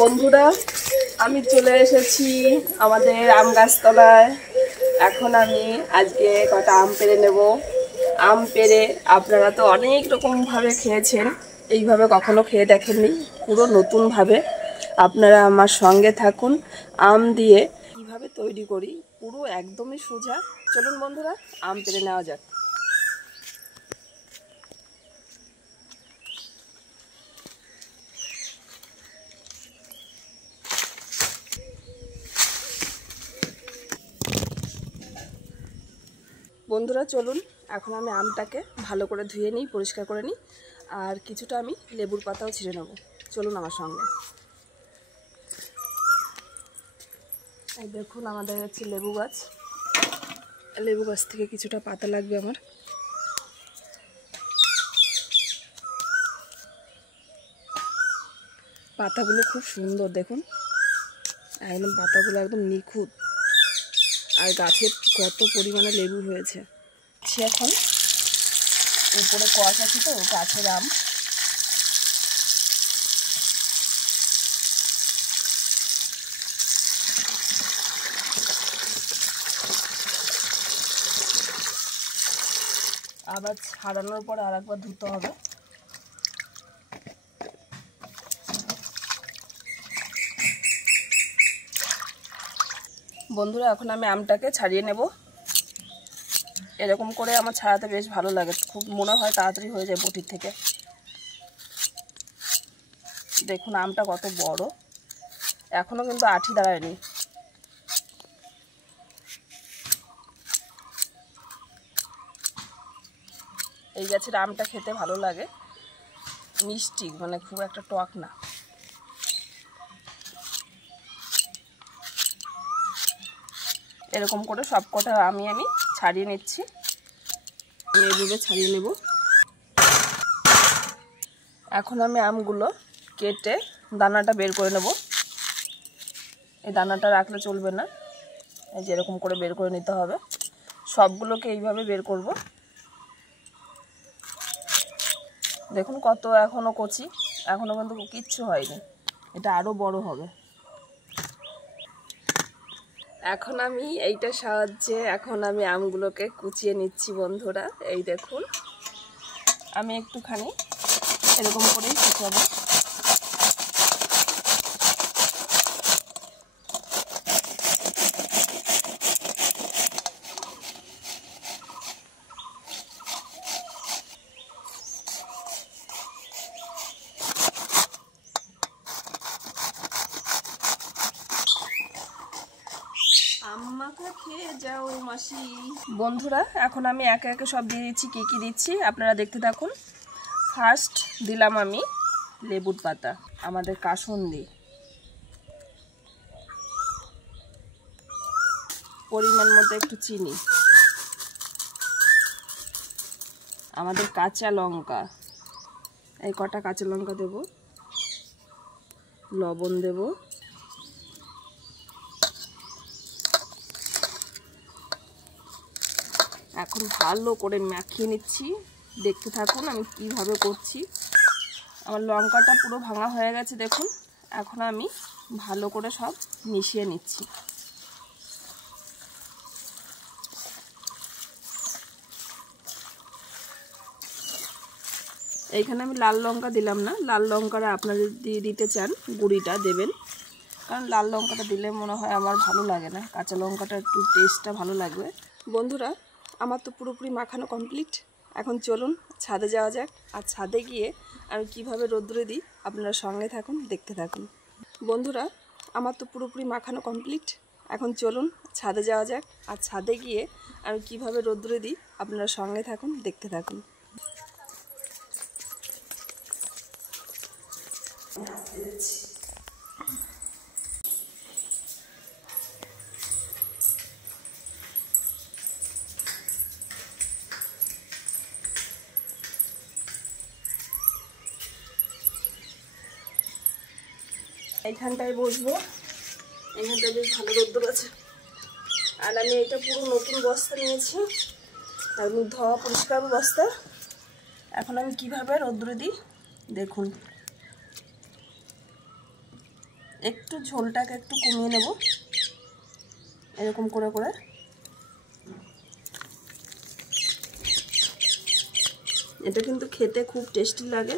বন্ধুরা, আমি চলে এসেছি আমাদের আম গাছতলায়। এখন আমি আজকে কটা আম পেড়ে নেব। আম পেড়ে আপনারা তো অনেক রকমভাবে খেয়েছেন, এইভাবে কখনো খেয়ে দেখেননি, পুরো নতুনভাবে। আপনারা আমার সঙ্গে থাকুন। আম দিয়ে কিভাবে তৈরি করি পুরো একদমই সোজা। চলুন বন্ধুরা, আম পেড়ে নেওয়া যাক। বন্ধুরা চলুন, এখন আমি আমটাকে ভালো করে ধুয়ে নিই, পরিষ্কার করে নিই, আর কিছুটা আমি লেবুর পাতাও ছিঁড়ে নেব। চলুন আমার সঙ্গে। এই দেখুন, আমাদের হচ্ছে লেবু গাছ। লেবু গাছ থেকে কিছুটা পাতা লাগবে আমার। পাতাগুলো খুব সুন্দর, দেখুন একদম, পাতাগুলো একদম নিখুঁত। আর গাছের কত পরিমাণে লেবু হয়েছে। এখন উপরে কষ আছে তো গাছের আম। আবার ছাড়ানোর পর আর একবার ধুতে হবে। বন্ধুরা, এখন আমি আমটাকে ছাড়িয়ে নেব। এরকম করে আমার ছাড়াতে বেশ ভালো লাগে, খুব মনে হয় তাড়াতাড়ি হয়ে যায় বটির থেকে। দেখুন আমটা কত বড়, এখনো কিন্তু আঠি দাঁড়ায়নি। এই গাছের আমটা খেতে ভালো লাগে, মিষ্টি, মানে খুব একটা টক না। এরকম করে সব কটা আমি ছাড়িয়ে নিচ্ছি। আমি এইভাবে ছাড়িয়ে নেব। এখন আমি আমগুলো কেটে দানাটা বের করে নেব। এই দানাটা রাখলে চলবে না, এই যে এরকম করে বের করে নিতে হবে। সবগুলোকে এইভাবে বের করব। দেখুন কত এখনো কচি, এখনো কিন্তু কিচ্ছু হয়নি, এটা আরো বড় হবে। এখন আমি এইটার সাহায্যে আমি আমগুলোকে কুচিয়ে নিচ্ছি বন্ধুরা। এই দেখুন, আমি একটুখানি এরকম করেই কুচাবো। আম্মাকে খেয়ে যাও মাসি। বন্ধুরা, এখন আমি একে একে সব দিয়ে দিচ্ছি। কি কি দিচ্ছি আপনারা দেখতে থাকুন। ফার্স্ট দিলাম আমি লেবুর পাতা, আমাদের কাসুন্দি, পরিমাণ মতো একটু চিনি, আমাদের কাঁচা লঙ্কা, এই কটা কাঁচা লঙ্কা দেব, লবণ দেব, এখন ভালো করে মাখিয়ে নিচ্ছি। দেখতে থাকুন আমি কিভাবে করছি। আমার লঙ্কাটা পুরো ভাঙা হয়ে গেছে দেখুন। এখন আমি ভালো করে সব মিশিয়ে নিচ্ছি। এইখানে আমি লাল লঙ্কা দিলাম না, লাল লঙ্কাটা আপনারা যদি দিতে চান গুঁড়িটা দেবেন, কারণ লাল লঙ্কাটা দিলে মনে হয় আমার ভালো লাগে না, কাঁচা লঙ্কাটা একটু টেস্টটা ভালো লাগবে। বন্ধুরা, আমার তো পুরোপুরি মাখানো কমপ্লিট। এখন চলুন ছাদে যাওয়া যাক। আর ছাদে গিয়ে আমি কিভাবে রোদ্দুরে দিই আপনারা সঙ্গে থাকুন, দেখতে থাকুন। বন্ধুরা, আমার তো পুরোপুরি মাখানো কমপ্লিট। এখন চলুন ছাদে যাওয়া যাক। আর ছাদে গিয়ে আমি কিভাবে রোদ্দুরে দিই আপনারা সঙ্গে থাকুন, দেখতে থাকুন। এইখানটায় বসবো, এইখানটায় বেশ ভালো রোদ্দুর আছে। আর আমি এটা পুরো নতুন বস্তা নিয়েছি, একদম ধোয়া পরিষ্কার বস্তা। এখন আমি কিভাবে রোদ্দুরে দিই দেখুন। একটু ঝোলটাকে একটু কমিয়ে নেব এরকম করে করে। এটা কিন্তু খেতে খুব টেস্টি লাগে।